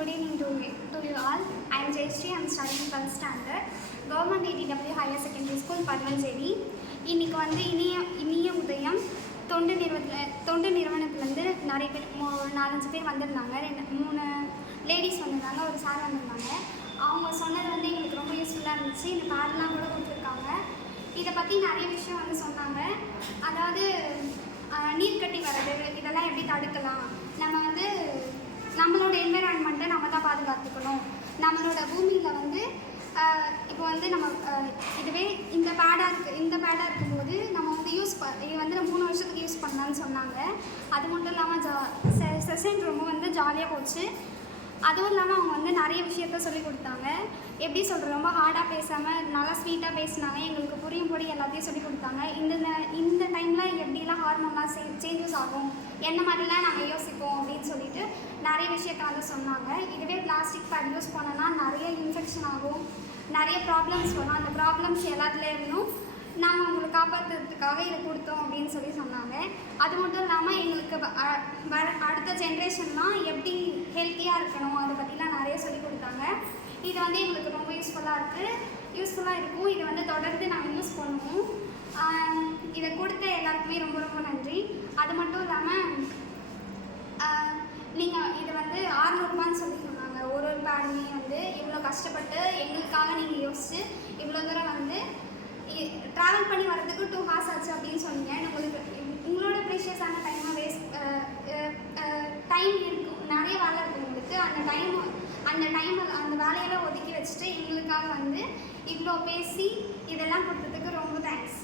Good evening to you all. I am Jayashree. I am studying 12th standard. Government ATW Higher Secondary School, Padmanjeri. இன்னைக்கு வந்து இனிய உதயம் தொண்டு நிறுவனத்துலேருந்து நிறைய பேர் 4-5 பேர் வந்திருந்தாங்க. 3 லேடிஸ் வந்திருந்தாங்க, ஒரு சார் வந்திருந்தாங்க. அவங்க சொன்னது வந்து எங்களுக்கு ரொம்ப யூஸ்ஃபுல்லாக இருந்துச்சு. இந்த பேர்லாம் கூட கொடுத்துருக்காங்க. இதை பற்றி நிறைய விஷயம் வந்து சொன்னாங்க. அதாவது நீர் கட்டி வர்றது இதெல்லாம் எப்படி தடுக்கலாம், நம்ம வந்து நம்மளோட என்விரான்மெண்ட்டை நம்ம தான் பாதுகாத்துக்கணும். நம்மளோட பூமியில் வந்து இப்போ வந்து நம்ம இதுவே இந்த பேடாக இருக்கும்போது நம்ம வந்து இது வந்து 3 வருஷத்துக்கு யூஸ் பண்ணலான்னு சொன்னாங்க. அது மட்டும் இல்லாமல் செஷன் ரொம்ப வந்து ஜாலியாக போச்சு. அதுவும் இல்லாமல் அவங்க வந்து நிறைய விஷயத்த சொல்லி கொடுத்தாங்க. எப்படி சொல்கிறது, ரொம்ப ஹார்டாக பேசாமல் நல்லா ஸ்வீட்டாக பேசினாங்க. எங்களுக்கு புரியும்படி எல்லாத்தையும் சொல்லி கொடுத்தாங்க. இந்த டைமில் எப்படிலாம் ஹார்மோன்லாம் சேஞ்சஸ் ஆகும், என்ன மாதிரிலாம் நாங்கள் யோசிப்போம் அப்படின்னு சொல்லிட்டு நிறைய விஷயத்த வந்து சொன்னாங்க. இதுவே பிளாஸ்டிக் பேட் யூஸ் பண்ணோன்னா நிறைய இன்ஃபெக்ஷன் ஆகும், நிறைய ப்ராப்ளம்ஸ் வரும். அந்த ப்ராப்ளம்ஸ் எல்லாத்துலேயும் இருந்தும் நாங்கள் உங்களை காப்பாற்றுறதுக்காக இதை கொடுத்தோம் அப்படின்னு சொல்லி சொன்னாங்க. அது மட்டும் இல்லாமல் எங்களுக்கு அடுத்த ஜென்ரேஷன்லாம் எப்படி ஹெல்த்தியாக இருக்கணும் அதை பற்றிலாம் நிறைய சொல்லி கொடுத்தாங்க. இது வந்து எங்களுக்கு ரொம்ப யூஸ்ஃபுல்லாக இருக்கும். இதை வந்து தொடர்ந்து நாங்கள் யூஸ் பண்ணுவோம். இதை கொடுத்த எல்லாருக்குமே ரொம்ப ரொம்ப நன்றி. அது மட்டும் இல்லாமல் நீங்கள் இது வந்து 600 ரூபான்னு சொல்லி சொன்னாங்க. ஒரு பேருமே வந்து இவ்வளோ கஷ்டப்பட்டு எங்களுக்காக நீங்கள் யோசிச்சு இவ்வளோ தூரம் வந்து ட்ராவல் பண்ணி வரதுக்கு 2 hours ஆச்சு அப்படின்னு சொன்னீங்க. உங்களோட ப்ரீஷியஸான டைம் இருக்கும், நிறைய வேலை இருக்குது உங்களுக்கு. அந்த வேலையெல்லாம் ஒதுக்கி வச்சுட்டு எங்களுக்காக வந்து இவ்வளோ பேசி இதெல்லாம் கொடுத்ததுக்கு ரொம்ப தேங்க்ஸ்.